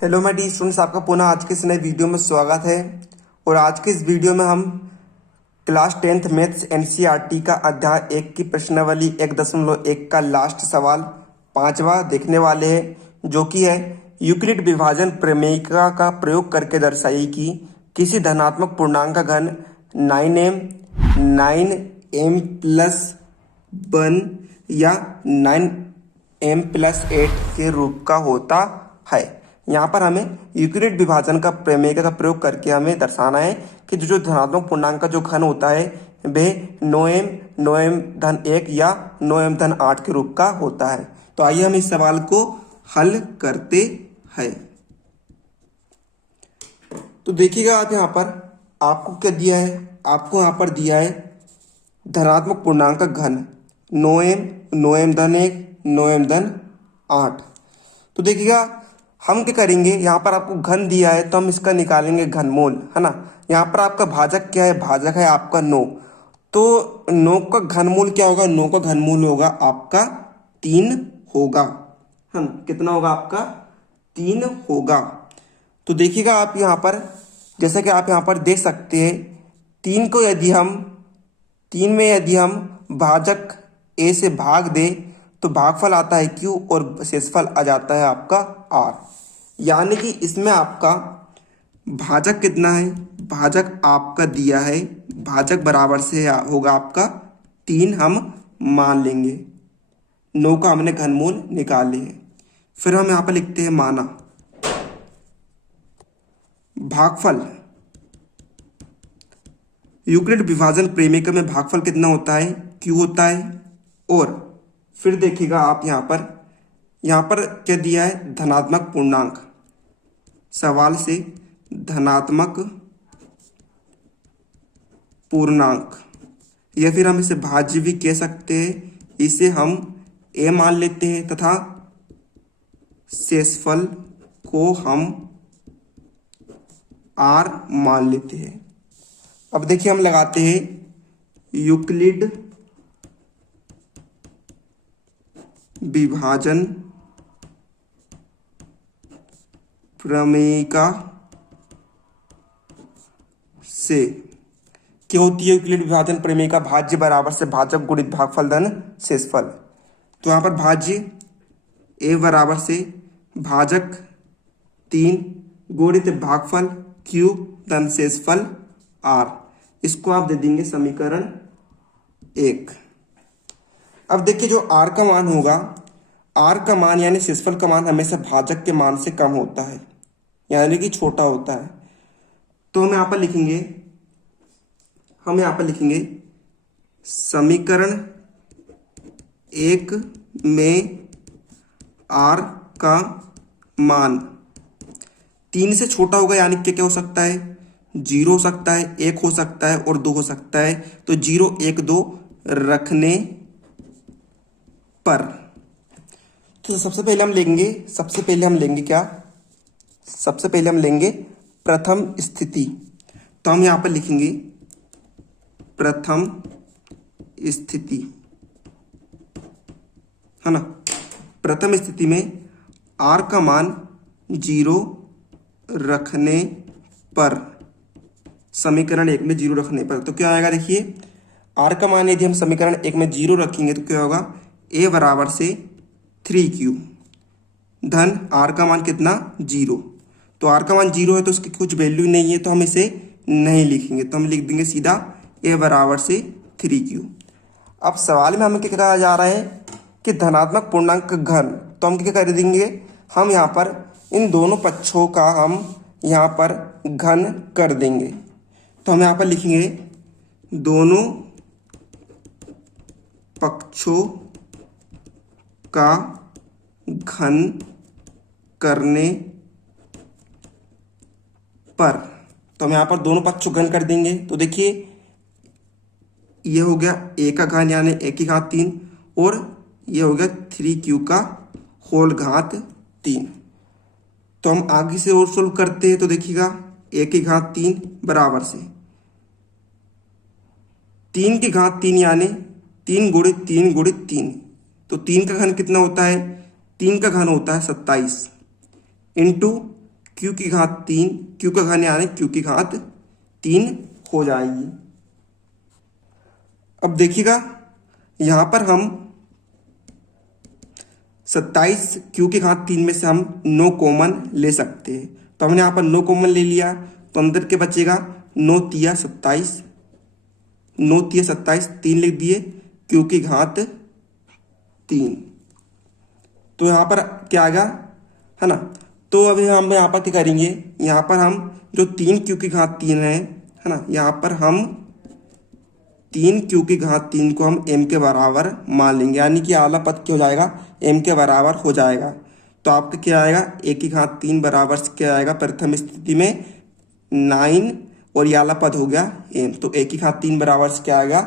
Hello my D students, आपका पुनः आज के इस नए वीडियो में स्वागत है। और आज के इस वीडियो में हम क्लास 10th मैथ्स एनसीईआरटी का अध्याय 1 की प्रश्नावली 1.1 का लास्ट सवाल 5वां देखने वाले हैं, जो कि है यूक्लिड विभाजन प्रमेयिका का प्रयोग करके दर्शाइए कि किसी धनात्मक पूर्णांक का घन 9m प्लस 1 या 9m+8 के रूप का होता है। यहाँ पर हमें यूक्लिड विभाजन का प्रमेय का प्रयोग करके हमें दर्शाना है कि जो धनात्मक पूर्णांक का जो घन होता है वह 9m/1 या 9m/8 के रूप का होता है। तो आइए हम इस सवाल को हल करते हैं। तो देखिएगा आप यहाँ पर आपको क्या दिया है, आपको यहाँ पर दिया है धनात्मक पूर्णांक का घन 9m, 9m/1, 9m/8। तो देखिएगा हम क्या करेंगे, यहाँ पर आपको घन दिया है तो हम इसका निकालेंगे घनमूल, है ना। यहाँ पर आपका भाजक क्या है, भाजक है आपका 9। तो 9 का घनमूल क्या होगा, 9 का घनमूल होगा आपका 3 होगा, है ना। कितना होगा आपका 3 होगा। तो देखिएगा आप यहाँ पर, जैसा कि आप यहाँ पर देख सकते हैं, 3 को यदि हम 3 में यदि हम भाजक a से भाग दे तो भागफल आता है q और शेषफल आ जाता है आपका r। यानी कि इसमें आपका भाजक कितना है, भाजक आपका दिया है, भाजक बराबर से होगा आपका 3, हम मान लेंगे। 9 का हमने घनमूल निकाल लिए। फिर हम यहाँ पर लिखते हैं माना भागफल। यूक्लिड विभाजन प्रमेय में भागफल कितना होता है, q होता है। और फिर देखिएगा आप यहाँ पर क्या दिया है, धनात्मक पूर्णांक। सवाल से धनात्मक पूर्णांक, या फिर हम इसे भाज्य भी कह सकते हैं, इसे हम a मान लेते हैं तथा शेषफल को हम r मान लेते हैं। अब देखिए हम लगाते हैं यूक्लिड विभाजन प्रमेयिका से क्या होती है, यूक्लिड विभाजन प्रमेयिका भाज्य बराबर से भाजक गुणित भागफल धन शेषफल। तो यहाँ पर भाज्य a बराबर से भाजक 3 गुणित भागफल q धन शेषफल r। इसको आप दे देंगे समीकरण 1। अब देखिए जो r का मान होगा, r का मान यानी शेषफल का मान हमेशा भाजक के मान से कम होता है, यानी कि छोटा होता है। तो हम यहाँ पर लिखेंगे समीकरण 1 में r का मान 3 से छोटा होगा, यानी कि क्या हो सकता है, 0 हो सकता है, 1 हो सकता है और 2 हो सकता है। तो 0, 1, 2 रखने पर तो सबसे पहले हम लेंगे प्रथम स्थिति। तो हम यहाँ पर लिखेंगे प्रथम स्थिति, है ना। प्रथम स्थिति में r का मान 0 रखने पर, समीकरण 1 में 0 रखने पर तो क्या आएगा, देखिए r का मान यदि हम समीकरण 1 में 0 रखेंगे तो क्या होगा, a बराबर से 3q धन r का मान कितना 0। तो r का मान 0 है तो उसकी कुछ वैल्यू नहीं है, तो हम इसे नहीं लिखेंगे, तो हम लिख देंगे सीधा a बराबर से 3q। अब सवाल में हमें क्या कहा जा रहा है कि धनात्मक पूर्णांक का घन, तो हम क्या कर देंगे, हम यहाँ पर इन दोनों पक्षों का हम यहाँ पर घन कर देंगे। तो हम यहाँ पर लिखेंगे दोनों पक्षों का घन करने पर, तो हम यहाँ पर दोनों पक्षों घन कर देंगे। तो देखिए ये हो गया a का घन यानी a की घात 3, और ये हो गया 3q का होल घात 3। तो हम आगे से और सोल्व करते हैं। तो देखिएगा a की घात 3 बराबर से 3 की घात 3 यानी 3 गुणित 3 गुणित 3। तो 3 का घन कितना होता है, 3 का घन होता है 27 इंटू क्यू की घात 3, क्यू का घन यानी क्यू की घात 3 हो जाएगी। अब देखिएगा यहाँ पर हम 27 क्यू की घात 3 में से हम 9 कॉमन ले सकते हैं, तो हमने यहाँ पर 9 कॉमन ले लिया, तो अंदर के बचेगा 9 तिया 27, 9 तिया 27, 3 लिख दिए, क्यू की घात 3। तो यहाँ पर क्या आएगा, है ना। तो अभी हम यहाँ पर क्या करेंगे, यहाँ पर हम जो 3 क्यू की घात 3 है ना, यहाँ पर हम 3 क्यू की घात 3 को हम m के बराबर मान लेंगे, यानी कि आला पद क्या हो जाएगा, m के बराबर हो जाएगा। तो आपका क्या आएगा, a की घात 3 बराबर से क्या आएगा, प्रथम स्थिति में 9 और ये आला पद हो गया m, तो a की घात 3 बराबर से क्या आएगा,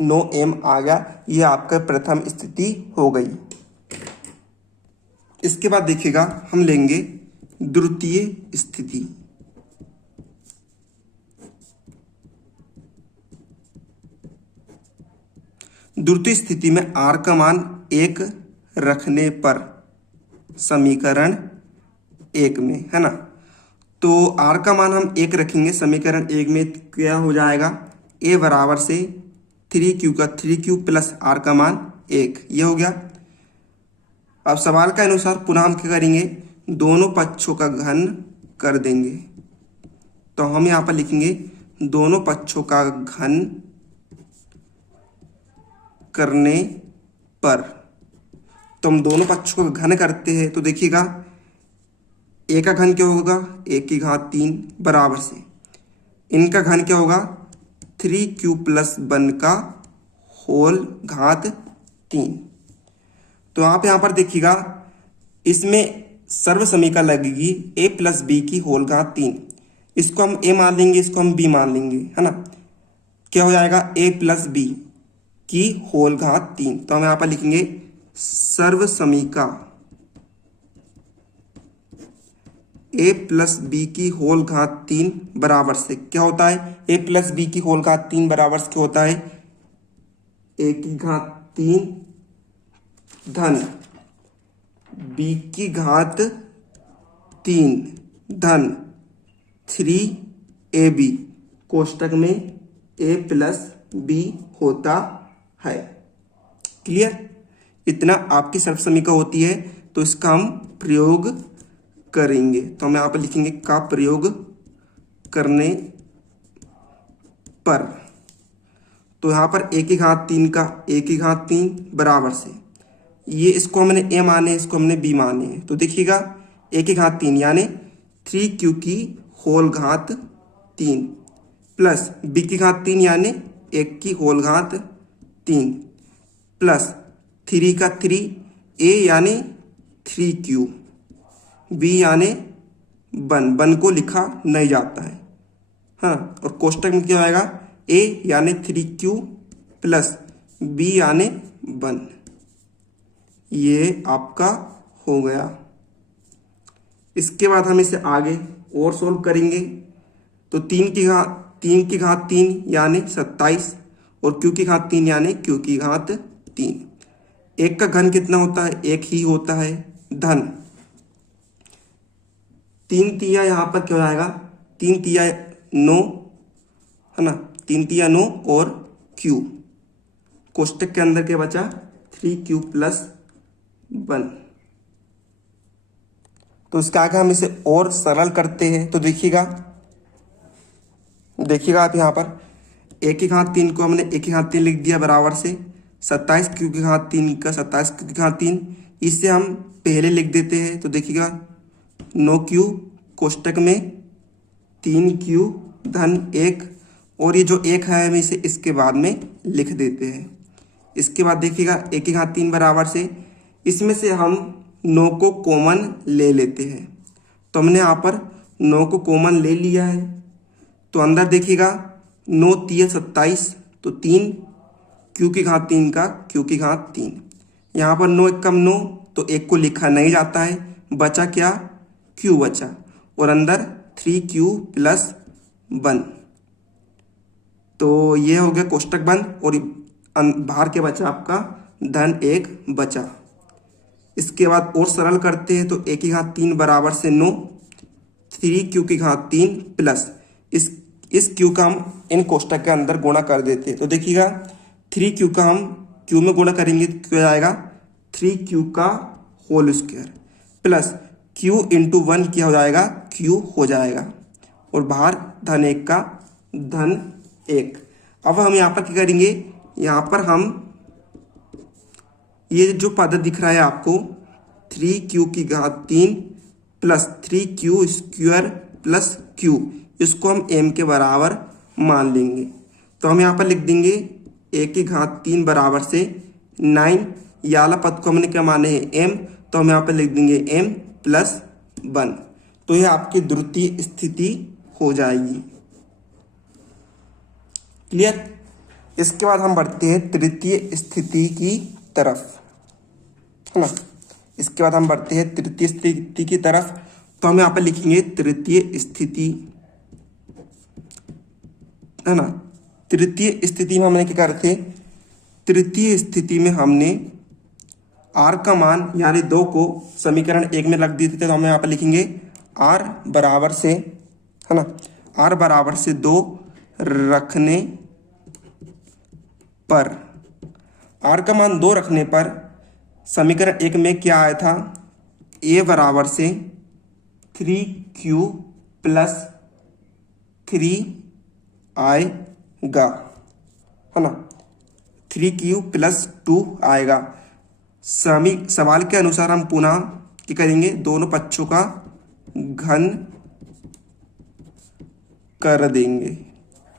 9m आ गया। ये आपका प्रथम स्थिति हो गई। इसके बाद देखिएगा हम लेंगे द्वितीय स्थिति। द्वितीय स्थिति में r का मान 1 रखने पर समीकरण 1 में, है ना, तो r का मान हम 1 रखेंगे समीकरण 1 में, क्या हो जाएगा, a बराबर से 3q का 3q प्लस r का मान 1, ये हो गया। अब सवाल के अनुसार पुनः हम क्या करेंगे, दोनों पक्षों का घन कर देंगे, तो हम यहाँ पर लिखेंगे दोनों पक्षों का घन करने पर। तो हम दोनों पक्षों का घन करते हैं, तो देखिएगा a का घन क्या होगा, a की घात 3 बराबर से इनका घन क्या होगा, 3q प्लस 1 का होल घात 3। तो आप यहाँ पर देखिएगा इसमें सर्व समीकरण लगेगी a प्लस बी की होल घात 3, इसको हम a मान लेंगे, इसको हम b मान लेंगे, है ना। क्या हो जाएगा, a प्लस बी की होल घात 3। तो हम यहाँ पर लिखेंगे सर्व समीका a प्लस बी की होल घात 3 बराबर से क्या होता है, a प्लस बी की होल घात 3 बराबर से क्या होता है, a की घात 3 धन b की घात 3 धन 3ab कोष्टक में a प्लस b होता है। क्लियर, इतना आपकी सर्व समीकरण होती है। तो इसका हम प्रयोग करेंगे, तो हम यहाँ पर लिखेंगे का प्रयोग करने पर। तो यहाँ पर a की घात 3 का a की घात 3 बराबर से ये, इसको हमने a माने, इसको हमने b माने, तो देखिएगा a की घात 3 यानी 3q की होल घात 3 प्लस b की घात 3 यानी 1 की होल घात 3 प्लस 3 का 3, a यानी 3q, b यानी 1 को लिखा नहीं जाता है, हाँ, और कोष्टक में क्या आएगा, a यानी 3q प्लस b यानी 1, ये आपका हो गया। इसके बाद हम इसे आगे और सोल्व करेंगे, तो 3 की घात 3 यानी 27 और q की घात 3 यानी q की घात 3। एक का घन कितना होता है, एक ही होता है, धन 3 तिया यहाँ पर क्या हो जाएगा, 3 तिया 9, है ना, 3 तिया 9 और q कोष्टक के अंदर क्या बचा, 3q प्लस 1। तो इसका आगे हम इसे और सरल करते हैं, तो देखिएगा आप यहाँ पर a की घात 3 को हमने a की घात 3 लिख दिया बराबर से 27 q की घात 3 का 27 q की घात 3, इससे हम पहले लिख देते हैं। तो देखिएगा 9q कोष्टक में 3q धन 1, और ये जो 1 है हम इसे इसके बाद में लिख देते हैं। इसके बाद देखिएगा a की घात 3 बराबर से इसमें से हम 9 को कॉमन ले लेते हैं, तो हमने यहाँ पर 9 को कॉमन ले लिया है। तो अंदर देखिएगा 9 तिया 27, तो 3 q की घात 3 का q की घात 3, यहाँ पर 9 कम 9, तो 1 को लिखा नहीं जाता है, बचा क्या, q बचा, और अंदर 3q प्लस 1। तो ये हो गया कोष्टक बंद, और बाहर के बचा आपका धन 1 बचा। इसके बाद और सरल करते हैं, तो a की घात 3 बराबर से 9, 3 क्यू की घात 3 प्लस इस क्यू का हम इन कोष्टक के अंदर गुणा कर देते हैं। तो देखिएगा 3 क्यू का हम क्यू में गुणा करेंगे तो क्या आएगा 3 क्यू का whole square plus Q into 1 क्या हो जाएगा क्यू हो जाएगा और बाहर धन 1 का धन 1। अब हम यहाँ पर क्या करेंगे, यहाँ पर हम ये जो पद दिख रहा है आपको 3 क्यू की घात 3 plus 3 Q square plus Q, इसको हम m के बराबर मान लेंगे। तो हम यहाँ पर लिख देंगे a की घात 3 बराबर से 9, ये वाला पद को हमने क्या माने है m, तो हम यहाँ पर लिख देंगे m प्लस 1। तो ये आपकी द्वितीय स्थिति हो जाएगी। क्लियर। इसके बाद हम बढ़ते हैं तृतीय स्थिति की तरफ, है ना। इसके बाद हम बढ़ते हैं तृतीय स्थिति की तरफ। तो हम यहाँ पर लिखेंगे तृतीय स्थिति, है ना। तृतीय स्थिति में हमने क्या करते, तृतीय स्थिति में हमने r का मान यानी 2 को समीकरण 1 में रख देते थे। तो हम यहाँ पर लिखेंगे r बराबर से, है ना, r बराबर से 2 रखने पर, r का मान 2 रखने पर समीकरण 1 में क्या आया था, a बराबर से 3q प्लस 3 आएगा, है ना, 3q प्लस 2 आएगा। सवाल के अनुसार हम पुनः क्या करेंगे, दोनों पक्षों का घन कर देंगे।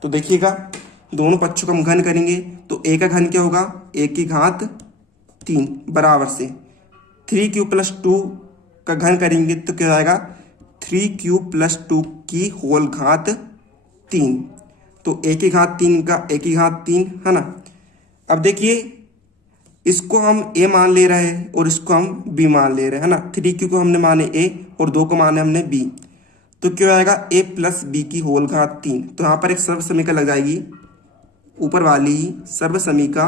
तो देखिएगा दोनों पक्षों का हम घन करेंगे तो a का घन क्या होगा, a की घात 3 बराबर से 3q प्लस 2 का घन करेंगे तो क्या आएगा 3q प्लस 2 की होल घात 3। तो a की घात 3 का a की घात 3, है ना। अब देखिए इसको हम a मान ले रहे हैं और इसको हम b मान ले रहे हैं, है ना। 3q को हमने माने a और 2 को माने हमने b, तो क्या आएगा a प्लस b की होल घात 3। तो यहाँ पर एक सर्व समीका लग जाएगी, ऊपर वाली सर्व समीका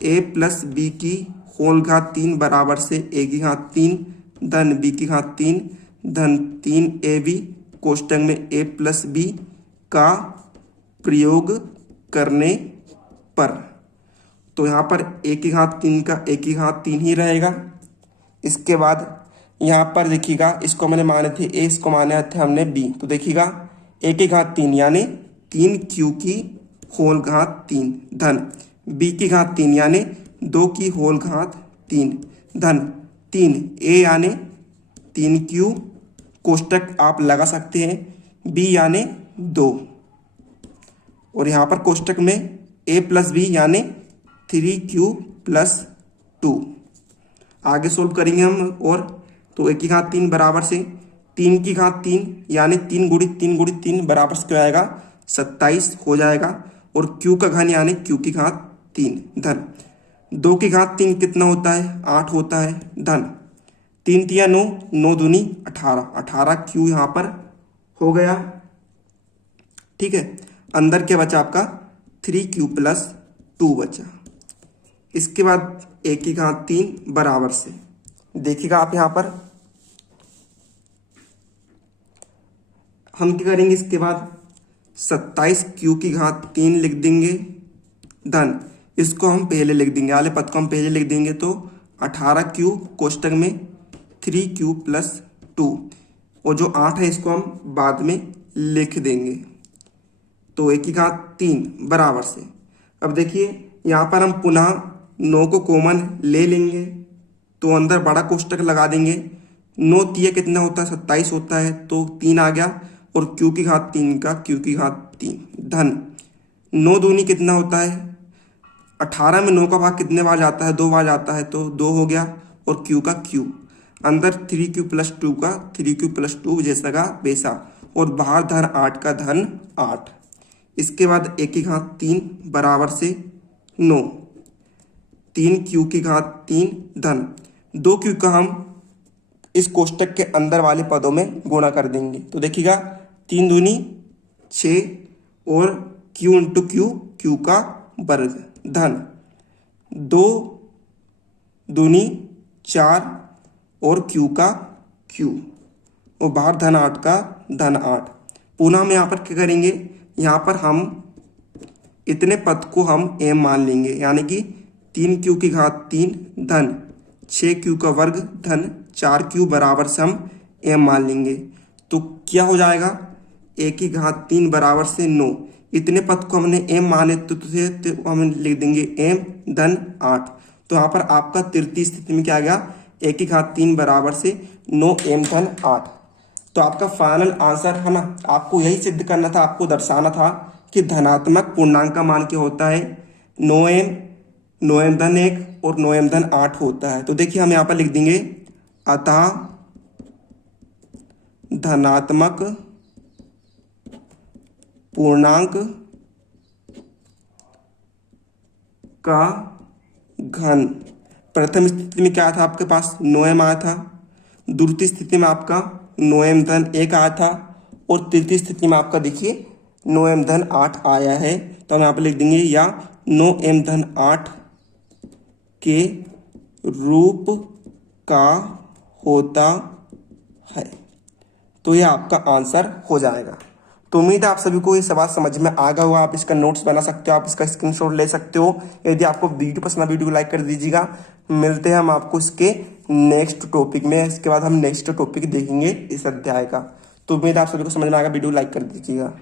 a प्लस b की होल घात 3 बराबर से a की घात 3 धन b की घात 3 धन 3ab कोष्टक में a प्लस b का प्रयोग करने पर। तो यहाँ पर a की घात 3 का a की घात 3 ही रहेगा। इसके बाद यहाँ पर देखिएगा इसको मैंने माने थे a, इसको माने थे हमने b। तो देखिएगा a की घात 3 यानी 3q की होल घात 3 धन b की घात 3 यानी 2 की होल घात 3 धन 3a यानी 3q कोष्टक आप लगा सकते हैं, b यानी 2 और यहाँ पर कोष्टक में a प्लस b यानी 3q प्लस 2। आगे सोल्व करेंगे हम और तो a की घात 3 बराबर से 3 की घात 3 यानी 3 गुणित 3 गुणित 3 बराबर से क्या आएगा 27 हो जाएगा और q का घन यानी q की घात 3 धन 2 की घात 3 कितना होता है 8 होता है धन 3 तिया 9, 9 दूनी 18, 18q यहाँ पर हो गया। ठीक है, अंदर क्या बचा आपका 3q प्लस 2 बचा। इसके बाद a की घात 3 बराबर से देखिएगा आप यहाँ पर हम क्या करेंगे, इसके बाद 27q की घात 3 लिख देंगे धन इसको हम पहले लिख देंगे, आले पद को हम पहले लिख देंगे तो 18q कोष्टक में 3q प्लस 2 और जो 8 है इसको हम बाद में लिख देंगे। तो a की घात 3 बराबर से अब देखिए यहाँ पर हम पुनः 9 को कॉमन ले लेंगे तो अंदर बड़ा कोष्टक लगा देंगे। 9 तिया कितना होता है 27 होता है तो 3 आ गया और q की घात 3 का q की घात 3 धन 9 दूनी कितना होता है 18 में 9 का भाग कितने बार जाता है 2 बार जाता है तो 2 हो गया और q का q अंदर 3q प्लस 2 का 3q प्लस 2 जैसा का वैसा और बाहर धन 8 का धन 8। इसके बाद a की घात 3 बराबर से 9 3q की घात 3 धन 2q का हम इस कोष्टक के अंदर वाले पदों में गुणा कर देंगे। तो देखिएगा 3 दूनी 6 और q इंटू q का वर्ग धन 2 दूनी 4 और q का q और बाहर धन 8 का धन 8। पुनः हम यहाँ पर क्या करेंगे, यहाँ पर हम इतने पद को हम m मान लेंगे, यानी कि 3q की घात 3 धन 6q का वर्ग धन 4q बराबर से हम m मान लेंगे। तो क्या हो जाएगा, a की घात 3 बराबर से 9। इतने पद को हमने m माने तो हम लिख देंगे m धन 8। तो यहाँ पर आपका तृतीय स्थिति में क्या आ गया, a की घात 3 बराबर से 9m धन 8। तो आपका फाइनल आंसर है ना, आपको यही सिद्ध करना था, आपको दर्शाना था कि धनात्मक पूर्णांक का मान क्या होता है, 9m, 9m धन 1 और 9m धन 8 होता है। तो देखिए हम यहाँ पर लिख देंगे, अतः धनात्मक पूर्णांक का घन, प्रथम स्थिति में क्या था आपके पास 9m आया था, द्वितीय स्थिति में आपका 9m धन 1 आया था, और तृतीय स्थिति में आपका देखिए 9m धन 8 आया है। तो हम यहाँ पर लिख देंगे या 9m धन 8 के रूप का होता है। तो यह आपका आंसर हो जाएगा। तो उम्मीद है आप सभी को ये सवाल समझ में आ गया होगा। आप इसका नोट्स बना सकते हो, आप इसका स्क्रीनशॉट ले सकते हो। यदि आपको वीडियो पसंद है, वीडियो को लाइक कर दीजिएगा। मिलते हैं हम आपको इसके नेक्स्ट टॉपिक में, इसके बाद हम नेक्स्ट टॉपिक देखेंगे इस अध्याय का। तो उम्मीद है आप सभी को समझ में आएगा, वीडियो लाइक कर दीजिएगा।